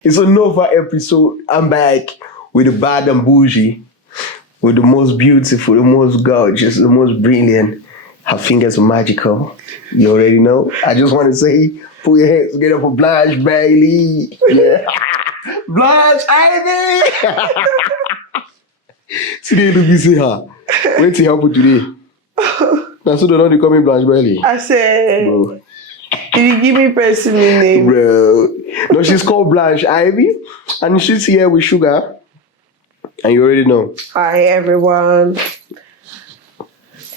It's another episode. I'm back with the bad and bougie, with the most beautiful, the most gorgeous, the most brilliant. Her fingers are magical. You already know. I just want to say, put your hands together for Blanche Bailey. Yeah. Blanche Ivy. Today, look, you see her. Wait till happen today. Now, so they don't call me Blanche Bailey. I said, bro. You give me personal name, bro. No, she's called Blanche Ivy, and she's here with Sugar. And you already know. Hi, everyone.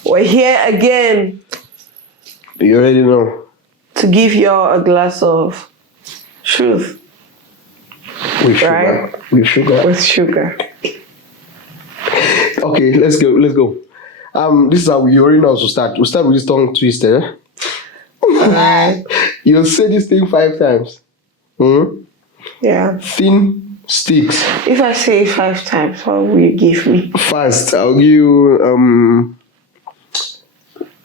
We're here again. You already know. To give y'all a glass of truth. With sugar. Right? With sugar. With sugar. Okay, let's go. This is how we already know to start. We'll start with this tongue twister. Alright. You'll say this thing 5 times. Yeah. Thin sticks. If I say it 5 times, what will you give me? Fast. I'll give you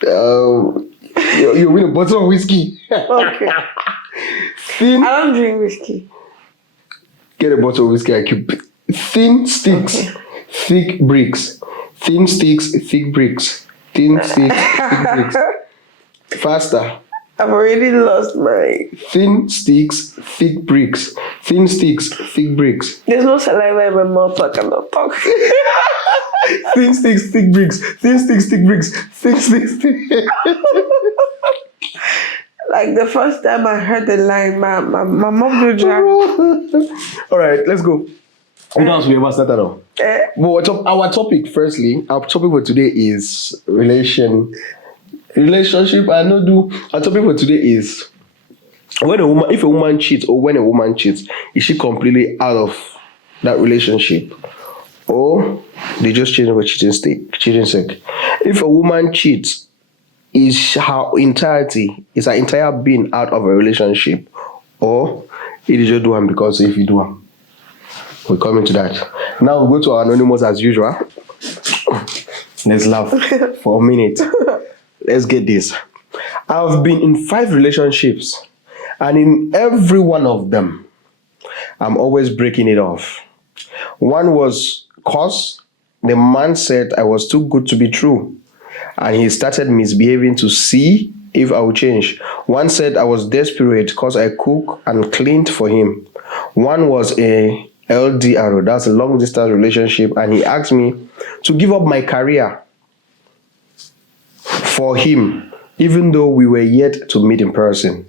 you win a bottle of whiskey. Okay. Thin. I don't drink whiskey. Get a bottle of whiskey. I keep thin sticks, okay. Thick bricks. Thin sticks, thick bricks. Thin sticks, thick bricks. Faster. I've already lost my... Thin sticks, thick bricks. Thin sticks, thick bricks. There's no saliva in my mouth, so I cannot talk. Thin sticks, thick bricks. Thin sticks, thick bricks. Thin sticks, thick... Like the first time I heard the line, my mom do drag. All right, let's go. We don't have to be ever started off. Well, our topic, firstly, our topic for today is relationship. I know our topic for today is if a woman cheats or when a woman cheats, is she completely out of that relationship, or they just change for cheating sake? If a woman cheats, is her entire being out of a relationship, or it is just do one because if you do one? We're coming to that. Now we go to our anonymous as usual. Let's laugh for a minute. Let's get this. I've been in 5 relationships, and in every one of them, I'm always breaking it off. One was cause the man said I was too good to be true, and he started misbehaving to see if I would change. One said I was desperate because I cook and cleaned for him. One was a LDR, that's a long distance relationship, and he asked me to give up my career for him, even though we were yet to meet in person.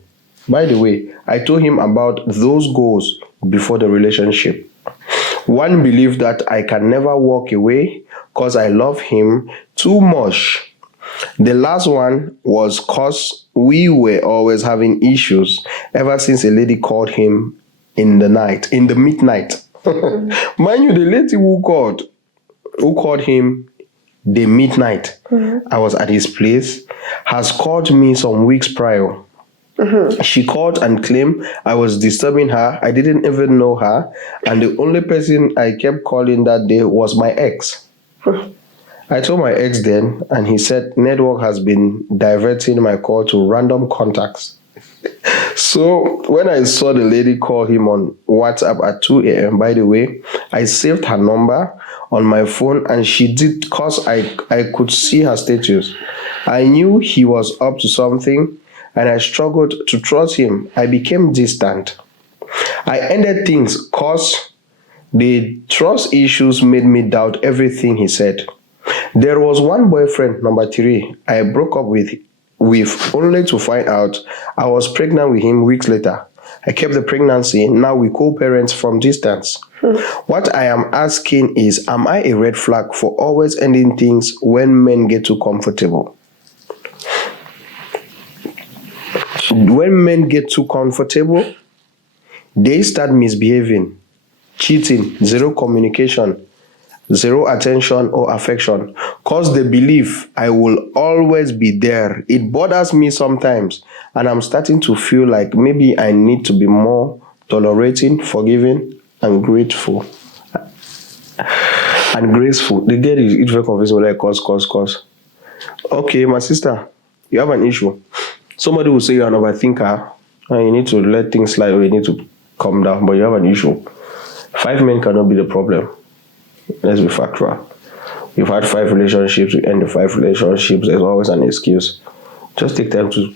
By the way, I told him about those goals before the relationship. One believed that I can never walk away because I love him too much. The last one was because we were always having issues ever since a lady called him in the midnight. Mind you, the lady who called him the midnight, I was at his place, has called me some weeks prior. She called and claimed I was disturbing her. I didn't even know her, and the only person I kept calling that day was my ex. I told my ex then, and he said network has been diverting my call to random contacts. So when I saw the lady call him on WhatsApp at 2 a.m., by the way, I saved her number on my phone, and she did because I could see her status. I knew he was up to something, and I struggled to trust him. I became distant. I ended things because the trust issues made me doubt everything he said. There was one boyfriend, number 3, I broke up with only to find out I was pregnant with him weeks later. I kept the pregnancy. Now we co-parents from distance. What I am asking is, am I a red flag for always ending things when men get too comfortable? When men get too comfortable, they start misbehaving, cheating, zero communication, zero attention or affection, because they believe I will always be there. It bothers me sometimes, and I'm starting to feel like maybe I need to be more tolerating, forgiving, and grateful. And graceful. The girl is very confusing, like cause. Okay, my sister, you have an issue. Somebody will say you're an overthinker, and you need to let things slide, or you need to calm down, but you have an issue. 5 men cannot be the problem. Let's be factual. You've had 5 relationships, you end the 5 relationships, there's always an excuse. Just take time to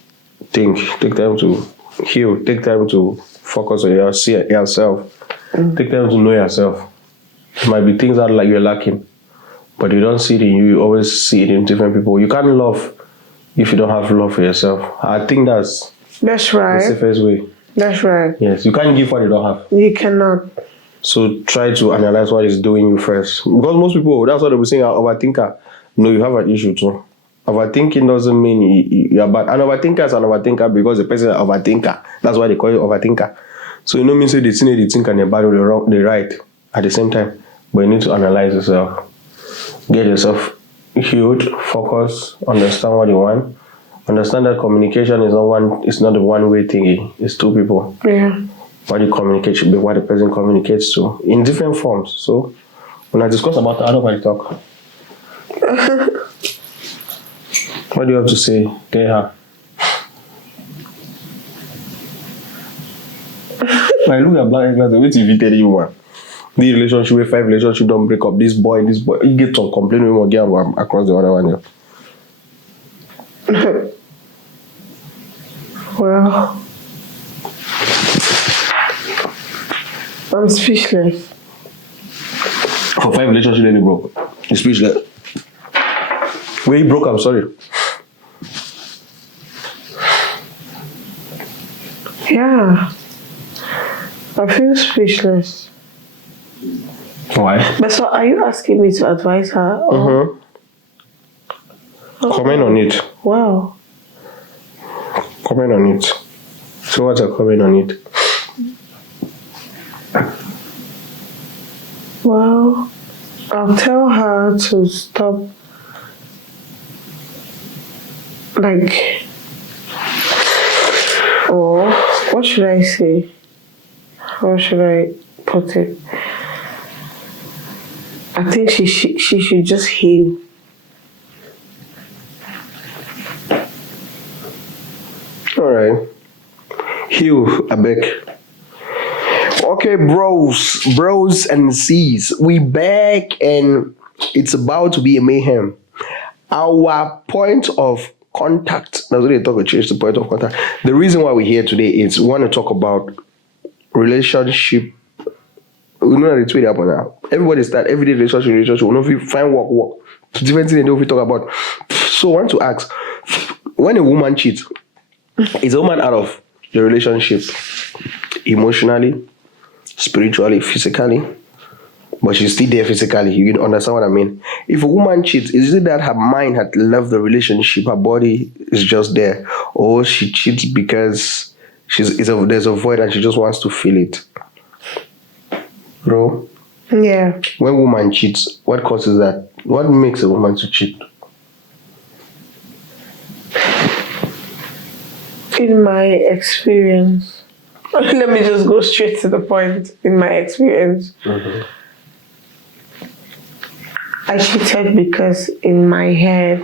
think, take time to heal, take time to focus on yourself, take time to know yourself. It might be things that like you're lacking, but you don't see it in you, you always see it in different people. You can't love if you don't have love for yourself. I think that's right. the safest way. That's right. Yes, you can't give what you don't have. You cannot. So try to analyze what is doing you first. Because most people, that's what they were saying, are overthinker. No, you have an issue too. Overthinking doesn't mean you're bad. An overthinker is an overthinker because the person is an overthinker. That's why they call it overthinker. So you know me say they think and they're bad or they're wrong, they're right at the same time. But you need to analyze yourself. Get yourself healed, focus, understand what you want. Understand that communication is not a one-way thingy. It's 2 people. Yeah. What you communicate should be what the person communicates to in different forms. So when I discuss about that, I don't want to talk. What do you have to say? Tell her. I look at Blanche class, wait if you tell you one. The relationship with 5 relationship don't break up. This boy, you get some complaint with more girl across the other one. Yeah. Well, I'm speechless. For 5 relationships, then they broke. You're speechless. Where you broke, I'm sorry. Yeah. I feel speechless. Why? But so are you asking me to advise her? Or? Comment on it. Wow. Comment on it. So what's a comment on it? Well, I'll tell her to stop, or what should I say? How should I put it? I think she should just heal. Alright. Heal, I beg. Okay, bros and C's, we back and it's about to be a mayhem. Our point of contact, that's what they talk about, change the point of contact. The reason why we're here today is we want to talk about relationship. We know that it's way up now. Everybody start everyday relationship. We know if you find work. Different things they know if we talk about. So I want to ask, when a woman cheats, is a woman out of the relationship emotionally, spiritually, physically, but she's still there physically? You can understand what I mean? If a woman cheats, is it that her mind had left the relationship, her body is just there, or she cheats because there's a void and she just wants to feel it? Bro? Yeah. When a woman cheats, what causes that? What makes a woman to cheat? In my experience, let me just go straight to the point. In my experience, I cheated because in my head,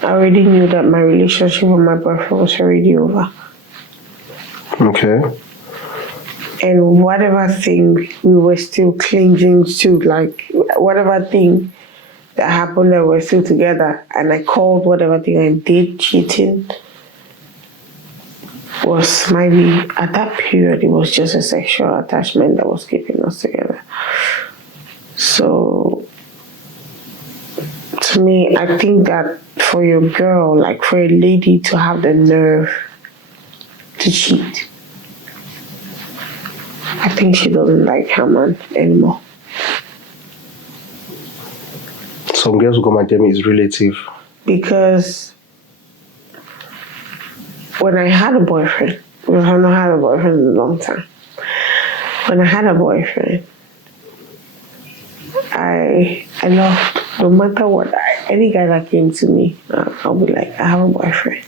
I already knew that my relationship with my boyfriend was already over. Okay. And whatever thing we were still clinging to, like whatever thing that happened that we're still together, and I called whatever thing I did cheating, was maybe at that period it was just a sexual attachment that was keeping us together. So to me, I think that for your girl, like for a lady to have the nerve to cheat, I think she doesn't like her man anymore. Some girls will come and tell me it's relative. Because when I had a boyfriend, because I've not had a boyfriend in a long time. When I had a boyfriend, I loved, no matter what, any guy that came to me, I'll be like, I have a boyfriend.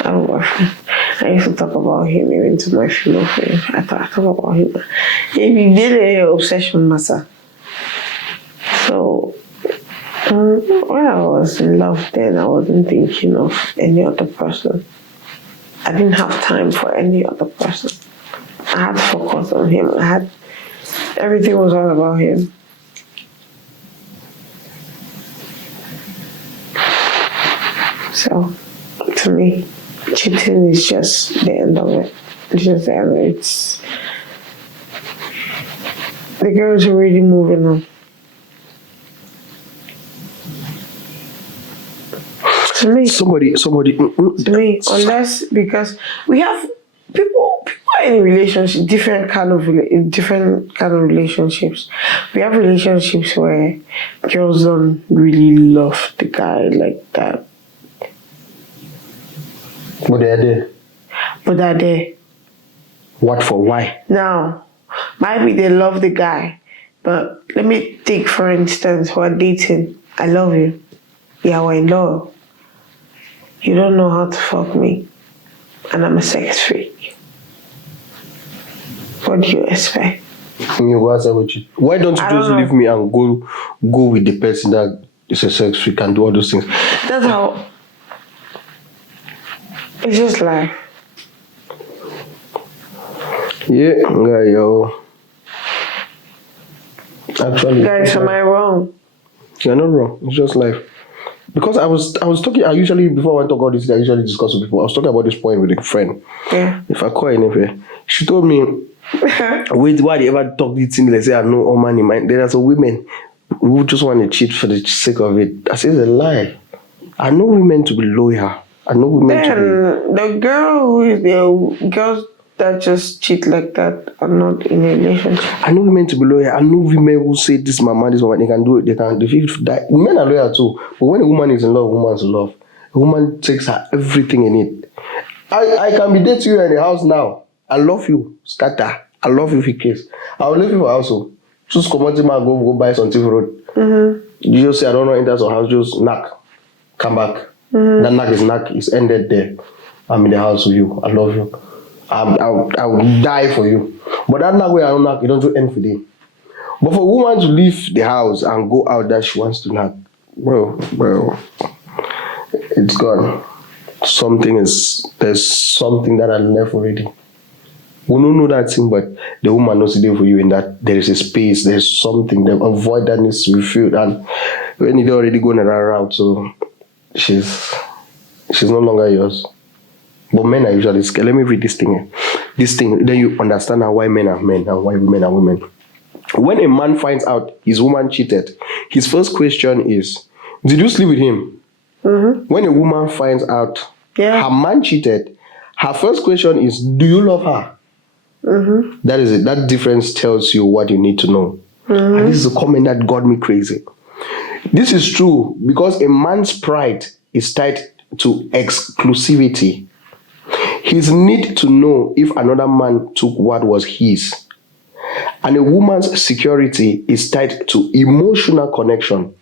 I have a boyfriend. I used to talk about him even to my female friends. I talk about him. If you did an obsession, massa. So when I was in love then, I wasn't thinking of any other person. I didn't have time for any other person. I had to focus on him. Everything was all about him. So, to me, cheating is just the end of it. It's just the end of it. The girl's already moving on. To me, to me, unless because we have people are in relationship, different kind of relationships. We have relationships where girls don't really love the guy like that. But they're there. But they're there. What for? Why? Now, maybe they love the guy, but let me take for instance, we're dating. I love you. Yeah, we're in love. You don't know how to fuck me, and I'm a sex freak. What do you expect? Why don't you just leave me and go with the person that is a sex freak and do all those things? That's how. It's just life. Yeah, yo. Actually, guys, am I wrong? You're not wrong. It's just life. Because I was talking. I usually, before I went to God this, I usually discuss with people. I was talking about this point with a friend. Yeah. If I call anywhere, she told me, "Wait, why do you ever talk this thing? They say I know all man in mind. There are some women who just want to cheat for the sake of it." I say it's a lie. I know women to be loyal. I know women to be. The girls that just cheat like that are not in a relationship. I know women to be loyal. I know women who say this mama, this woman, they can do it. They feel die. Men are loyal too. But when a woman is in love, a woman's in love. A woman takes her everything in it. I can be dating you in the house now. I love you, scatter. I love you, case. I will leave you for household. Just come on, man, go buy something for road. Mm-hmm. You just say I don't know enter some house, just knock, come back. Mm-hmm. That knock is ended there. I'm in the house with you. I love you. I will die for you. But that knock where I don't knock, you don't do anything for them. But for a woman to leave the house and go out that she wants to knock, bro, it's gone. There's something that I left already. We don't know that thing, but the woman knows it for you in that there is a space, there's something, the void that needs to be filled. And when you're already going around route, so she's no longer yours. But men are usually scared. Let me read this thing. Then you understand why men are men and why women are women. When a man finds out his woman cheated, his first question is, did you sleep with him? Mm-hmm. When a woman finds out her man cheated, her first question is, do you love her? Mm-hmm. That is it. That difference tells you what you need to know. Mm-hmm. And this is a comment that got me crazy. This is true because a man's pride is tied to exclusivity. His need to know if another man took what was his. And a woman's security is tied to emotional connection.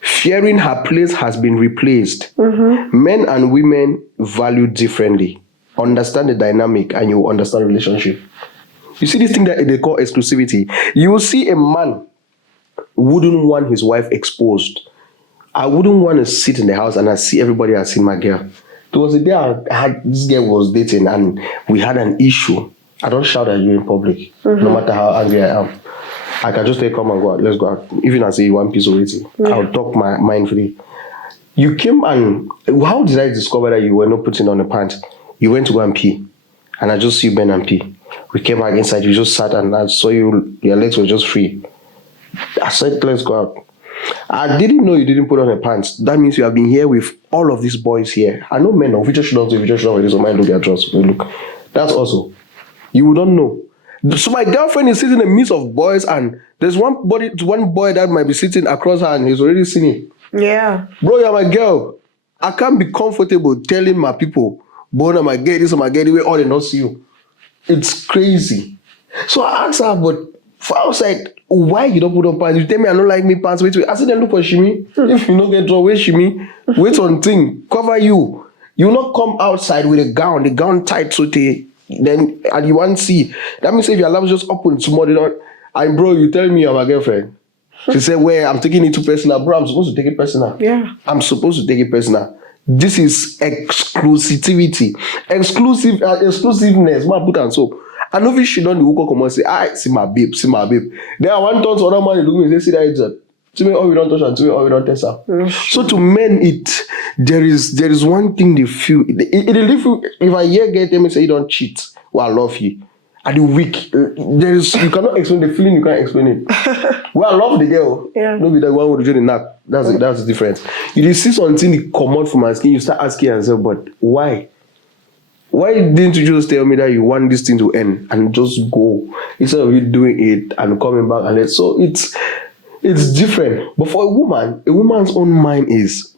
Fearing her place has been replaced. Mm-hmm. Men and women value differently. Understand the dynamic and you will understand relationship. You see this thing that they call exclusivity. You will see a man wouldn't want his wife exposed. I wouldn't want to sit in the house and I see everybody has seen my girl. There was a day this girl was dating and we had an issue. I don't shout at you in public, mm-hmm. no matter how angry I am. I can just say, come and go out, let's go out. Even I say you one piece of it, I'll talk my mind free. You came and, how did I discover that you were not putting on a pant? You went to go and pee. And I just see you bend and pee. We came back inside, you just sat and I saw your legs were just free. I said, let's go out. I didn't know you didn't put on a pants. That means you have been here with all of these boys here. I know men, if you just should not wear this, or mind look at trust. Look. That's also. You don't know. So my girlfriend is sitting in the midst of boys and there's one boy that might be sitting across her and he's already seen it. Yeah. Bro, you're my girl. I can't be comfortable telling my people, boy, I'm my girl, this is my girl, the way all they not see you. It's crazy. So I asked her, but for outside, why you don't put on pants? You tell me I don't like me pants. Wait. I said, then look for shimmy. If you don't get draw, wait shimmy. Wait on thing. Cover you. You not come outside with the gown tight so then and you won't see. That means if your lap's just open tomorrow, they don't. And bro, you tell me you're my girlfriend. She said, well, I'm taking it too personal. Bro, I'm supposed to take it personal. Yeah. I'm supposed to take it personal. This is exclusivity. Exclusiveness. Man, put on so. I know if she don't the come and say, I see my babe. Then I want to other man look me, they see that it's to me, we don't touch and to me, we don't test her. So to men, there is one thing they feel. If I hear get them and say you don't cheat, well, I love you. At the week, you cannot explain the feeling, you can't explain it. Well, I love the girl. Yeah. Maybe that one would join the knack. That's the difference. You see something that come out from my skin, you start asking yourself, but why? Why didn't you just tell me that you want this thing to end and just go instead of you doing it and coming back and so it's different. But for a woman's own mind is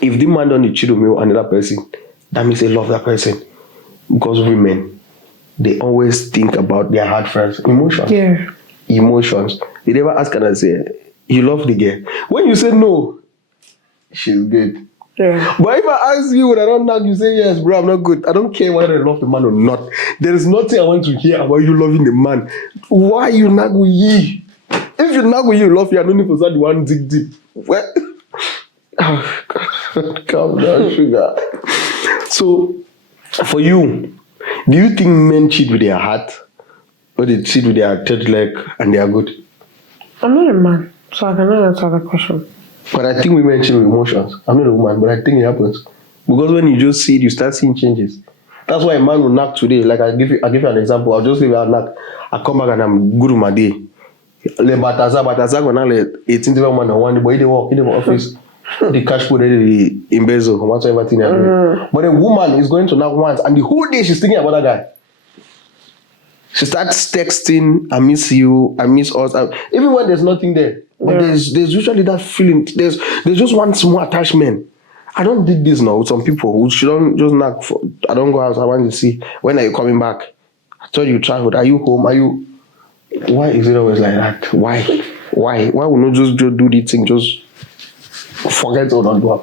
if the man don't cheat with me or another person, that means they love that person. Because women, they always think about their heart first. Emotions. Yeah. Emotions. They never ask her and say, you love the girl. When you say no, she's good. Yeah. But if I ask you and I don't knock, you say yes, bro, I'm not good. I don't care whether I love the man or not. There is nothing I want to hear about you loving the man. Why you knock with ye? If you knock with you, love you, I don't need to start the one dig deep. What? Oh, God. Calm down, sugar. So, for you, do you think men cheat with their heart? Or they cheat with their third leg and they are good? I'm not a man, so I cannot answer that question. But I think women cheat with emotions. I'm not a woman, but I think it happens. Because when you just see it, you start seeing changes. That's why a man will knock today. Like I give you an example. I'll just leave it at knock. I come back and I'm good with my day. Like Bataza when I'm like 18 man on one day, but he walk in the office. The cash food in embezzle, whatever thing I do. But a woman is going to knock once and the whole day she's thinking about that guy. She starts texting, I miss you, I miss us. Even when there's nothing there. But there's usually that feeling. There's just one small attachment. I don't did this now with some people who she don't just knock for. I don't go out. I want to see when are you coming back. I told you traveled. Are you home? Are you? Why is it always like that? Why would not just do this thing? Just forget or not do it.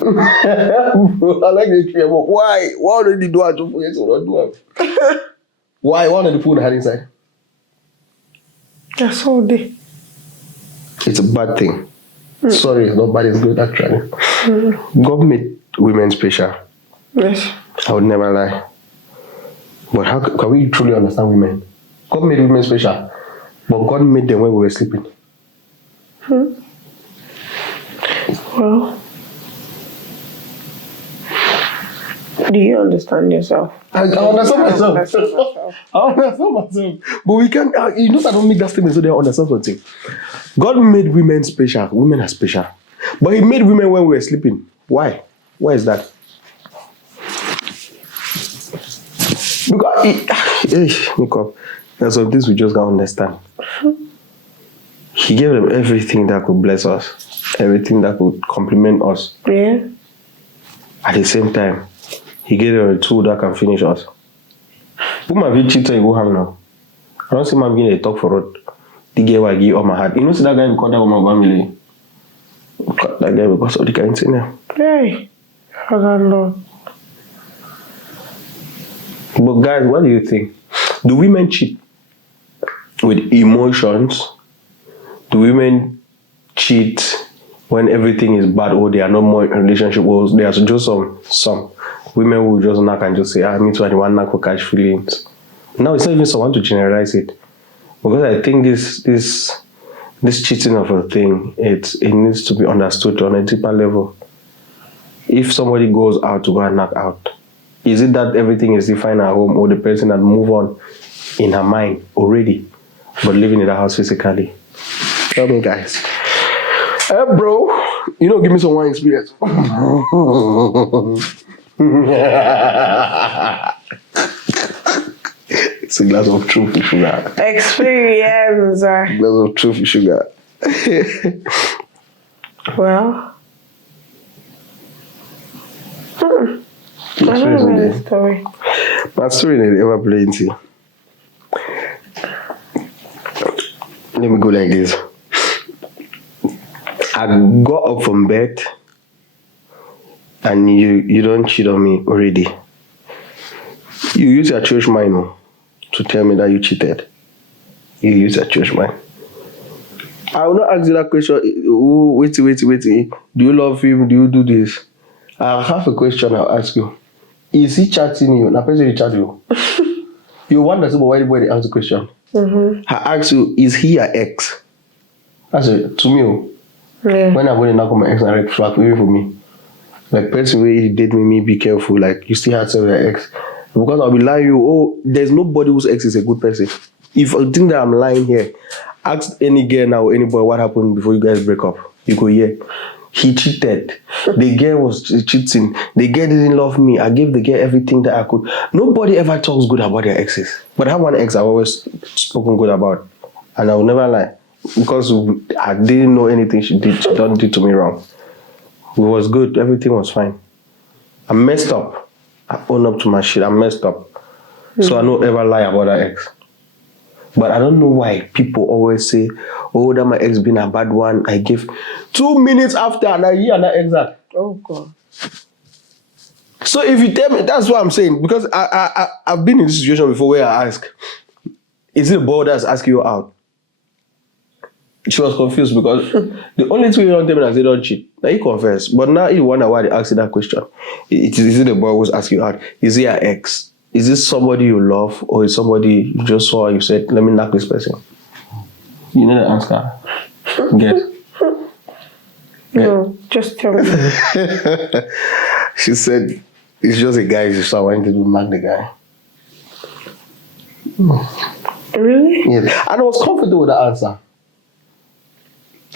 I like this fear, but why? Why don't you do it? Just forget or not do it. Why? Why don't you put her inside? That's all day. It's a bad thing. Sorry, it's not bad, it's good actually. God made women special. Yes. I would never lie. But how can we truly understand women? God made women special, but God made them when we were sleeping. Well, do you understand yourself? I understand myself. I understand myself. But we can't, you know, I don't make that statement so they understand something. God made women special. Women are special. But He made women when we were sleeping. Why? Why is that? Because there's some things we just can't understand. He gave them everything that could bless us, everything that could complement us. Yeah. At the same time, He gave them a tool that can finish us. Who might be cheater you go hang now? I don't see my being a talk for road. The girl I give all my heart. You know, see that guy who called that woman family? That guy because of the kind thing now. Hey, I don't know. But guys, what do you think? Do women cheat with emotions? Do women cheat when everything is bad or they are no more in a relationship? Or there are just some women will just knock and just say, me too, I want knock for catch feelings. Now it's not even someone to generalize it. Because I think this cheating of a thing, it needs to be understood on a deeper level. If somebody goes out to go and knock out, is it that everything is defined at home or the person that move on in her mind already, but living in the house physically? Tell me, guys. Hey, bro, you know, give me some wine experience. It's a glass of truth sugar. Experience. Glass of truth sugar. Well, I don't know the story. My story ain't ever plenty. Let me go like this. I got up from bed and you don't cheat on me already. You use your church mind to tell me that you cheated. You use your church mind. I will not ask you that question. Wait. Do you love him? Do you do this? I have a question I'll ask you. Is he chatting you? Na person dey chat you. You wonder why the boy dey ask the question. I ask you, is he your ex? I said, to me, Yeah. when I go to knock on my ex, I red flag even for me. Like, person where he date with me, be careful. Like, you still had to your ex. Because I'll be lying you, oh, there's nobody whose ex is a good person. If I think that I'm lying here, ask any girl now or any boy what happened before you guys break up. You go, yeah. He cheated. The girl was cheating. The girl didn't love me. I gave the girl everything that I could. Nobody ever talks good about their exes. But I have one ex I've always spoken good about. And I will never lie. Because I didn't know anything she did. She done did to me wrong. It was good. Everything was fine. I messed up. I own up to my shit. I messed up. So I don't ever lie about that ex. But I don't know why people always say, oh, that my ex been a bad one. I give 2 minutes after and I hear that exact. Oh, God. So if you tell me, that's what I'm saying. Because I've been in this situation before where I ask, is it the boy that's asking you out? She was confused because the only thing you don't tell me is they don't cheat. Now you confess. But now you wonder why they ask you that question. Is it the boy who's asking you out? Is he your ex? Is this somebody you love or is somebody you just saw and you said, let me knock this person? You know the answer. Guess. No, just tell me. She said, it's just a guy she saw wanting to knock the guy. Really? Yeah. And I was comfortable with the answer.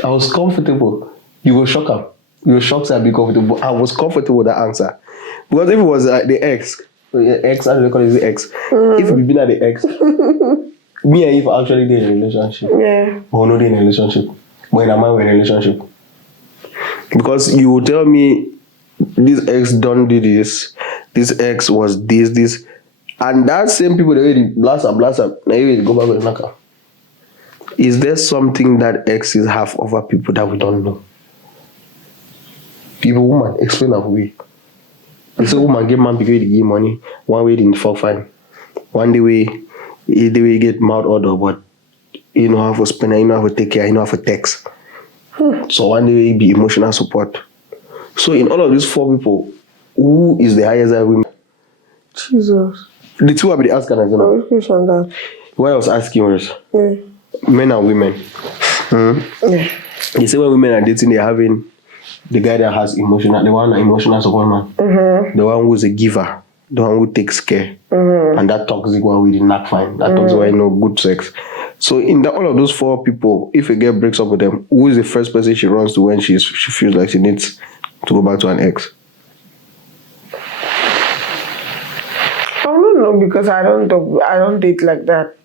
I was comfortable. You were shocked up. You were shocked I'd be comfortable. I was comfortable with the answer. Because if it was the ex, I don't call it the ex. If we been at the ex, me and you actually did a relationship. Yeah. Or not in a relationship. But am I in a relationship? Because you will tell me this ex done did this ex was this. And that same people they already blast up. Now you go back with the knocker. Is there something that exes have over people that we don't know? People, woman, explain that for me. They say woman get man because they give money. One way they didn't fuck fine. One day they get mouth order, but you know how to spend, you know how to take care, you know how to text. So one day it be emotional support. So in all of these 4 people, who is the highest of women? Jesus. The two I be asking, I don't know. On that. Why I was asking was Yeah. men and women. Yeah. You say when women are dating, they're having the guy that has emotional, the one emotional support man, the one who's a giver, the one who takes care, and that toxic one with the knack fine, that toxic one, no good sex. So in all of those 4 people, if a girl breaks up with them, who is the first person she runs to when she feels like she needs to go back to an ex? I don't know because I don't date like that.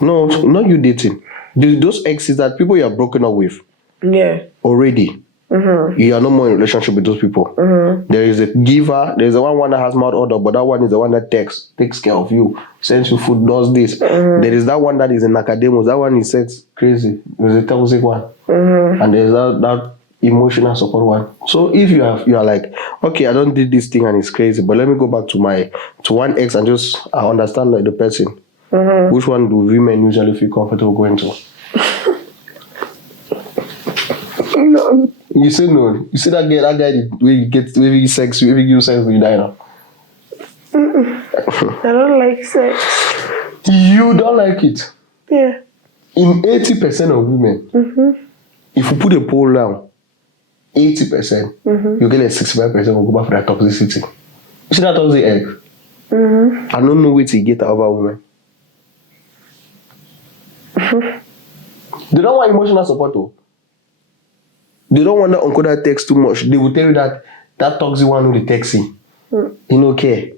No, not you dating. Those exes that people you are broken up with. Yeah. Already. You are no more in a relationship with those people. There is a giver, there's the one that has mouth order, but that one is the one that takes care of you, sends you food, does this. There is that one that is in academics, that one is sex crazy, there's a toxic one. And there's that emotional support one. So if you are like, okay, I don't did this thing and it's crazy, but let me go back to one ex and just understand like the person. Which one do women usually feel comfortable going to? No. You say no. You see that guy where you give sex when you die now. I don't like sex. You don't like it. Yeah. In 80% of women, if you put a poll down, 80%, you get like 65% will go back for that toxicity. You see that toxic egg? I don't know where to get over women. They don't want emotional support though. They don't want that uncle that text too much. They will tell you that toxic one who they text you. He no care.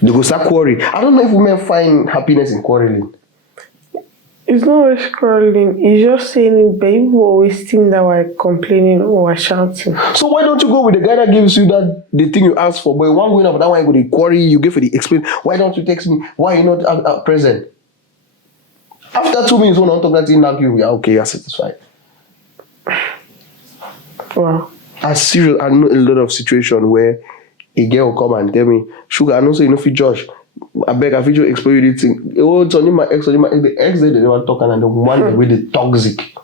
They go start quarreling. I don't know if women find happiness in quarreling. It's not always quarreling. It's just saying it, but people always think that we're complaining or we're shouting. So why don't you go with the guy that gives you the thing you asked for? But one going up, that one go to quarrel you give for the explain. Why don't you text me? Why are you not present? After 2 minutes, when I talk that thing, now you are okay, you're satisfied. Wow. I serious. I know a lot of situations where a girl will come and tell me, Sugar, I know so you know fit Josh. I beg, I feel you explain you this thing. Oh, it's only my ex, the ex they never talk and the one with the toxic.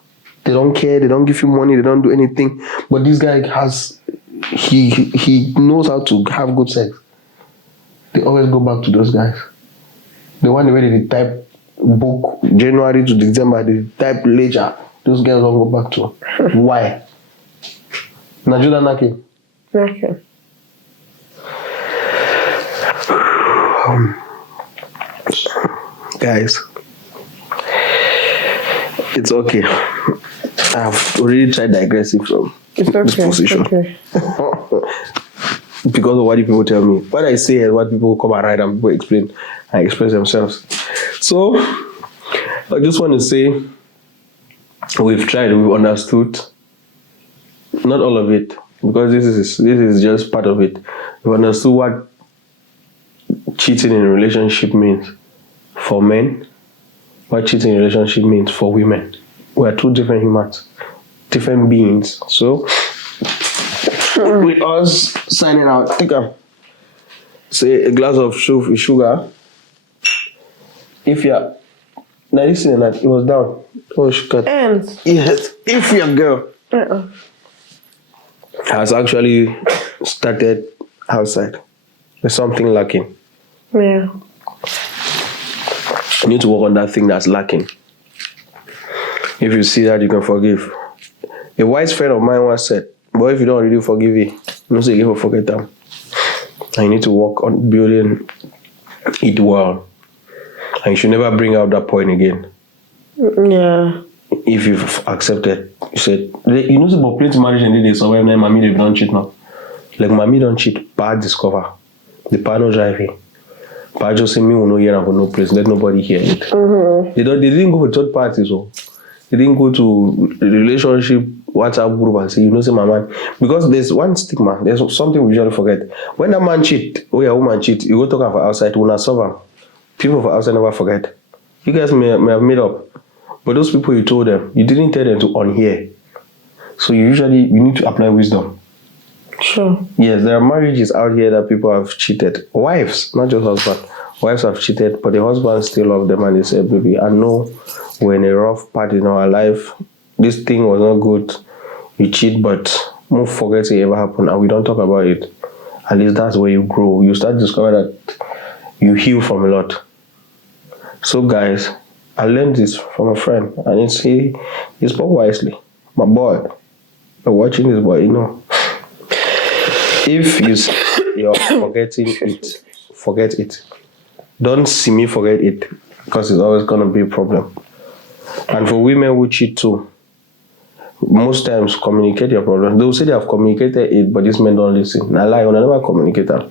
They don't care, they don't give you money, they don't do anything. But this guy has he knows how to have good sex. They always go back to those guys. The one where they type book January to December, they type later. Those guys don't go back to. Why? Najuda Naki. Okay. Guys, it's okay. I've already tried digressing from It's okay. this position. Okay. Because of what people tell me. What I say and what people come and write and people explain and express themselves. So, I just want to say, we've tried, we've understood. Not all of it, because this is just part of it. We've understood what cheating in a relationship means for men, what cheating in a relationship means for women. We are two different humans, different beings. So, with us signing out, take a say a glass of sugar. If you're now listen, that it was down. Oh, sugar. And Yes, if your girl has actually started outside, there's something lacking. yeah. You need to work on that thing that's lacking. If you see that, you can forgive. A wise friend of mine once said, but if you don't really forgive it, you say you will forget them. And you need to work on building it well. And you should never bring out that point again. Yeah. If you've accepted, you said, you know, about plenty marriage and they survive now, mommy, they don't cheat now. Like, mommy don't cheat, bad discover. The pa no driving. Pa just say, me will no hear and no place, let nobody hear it. Mm-hmm. They didn't go for third parties, so they didn't go to relationship WhatsApp group and say, you know, say my man. Because there's one stigma, there's something we usually forget. When a man cheat, or a woman cheat, you go talk about outside, when I solve them. People for outside never forget. You guys may have made up. But those people you told them, you didn't tell them to unhear. So you need to apply wisdom. Sure. Yes, there are marriages out here that people have cheated. Wives, not just husband. Wives have cheated, but the husband still love them and they say, baby, I know we're in a rough part in our life. This thing was not good. You cheat, but don't forget it ever happened and we don't talk about it. At least that's where you grow. You start to discover that you heal from a lot. So guys, I learned this from a friend and he spoke wisely. My boy, you're watching this boy, you know. If you're forgetting it, forget it. Don't see me forget it, because it's always going to be a problem. And for women who cheat too, most times communicate your problem. They'll say they have communicated it, but these men don't listen. I lie, I never communicate that.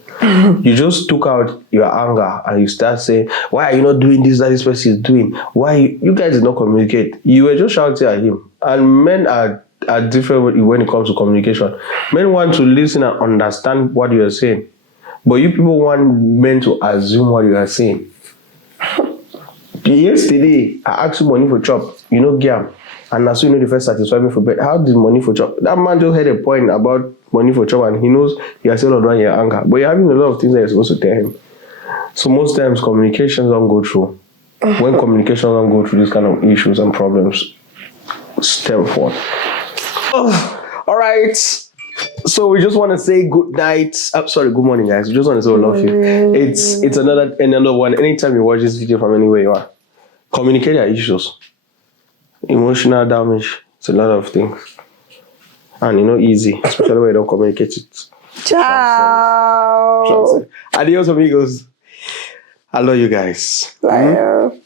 You just took out your anger and you start saying, why are you not doing this that this person is doing? Why you guys did not communicate? You were just shouting at him. And men are different when it comes to communication. Men want to listen and understand what you are saying. But you people want men to assume what you are saying. Yesterday, I asked you money for chop. You know, Giam. And as you know, the first satisfy me for bed. How did money for chop? That man just had a point about money for chop and he knows he has a lot of your anger. But you're having a lot of things that you're supposed to tell him. So most times, communications don't go through. When communications don't go through these kind of issues and problems, stem forth. Oh, all right. So we just want to say good night. Good morning, guys. We just want to say we love you. It's another one. Anytime you watch this video from anywhere you are, communicate your issues. Emotional damage. It's a lot of things. And easy, especially when you don't communicate it. Ciao. Adios, amigos. I love you guys. Bye.